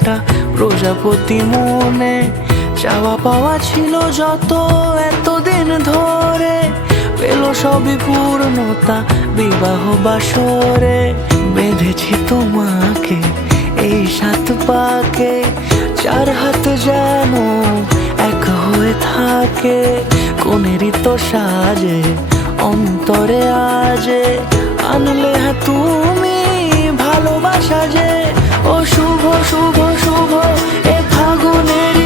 একটা প্রজাপতি মনে। চাওয়া পাওয়া ছিল যত এতদিন ধরে, পেল সবই পূর্ণতা বিবাহ বাসরে। বেঁধেছি তোমাকে এই 7 পাকে, 4 হাত যেন এক হয়ে থাকে। কোনেরই তো সাজে অন্তরে আজে, আনলে হ্যাঁ তুমি ভালোবাসা যে। ও শুভ শুভ শুভ এ ফাগুনের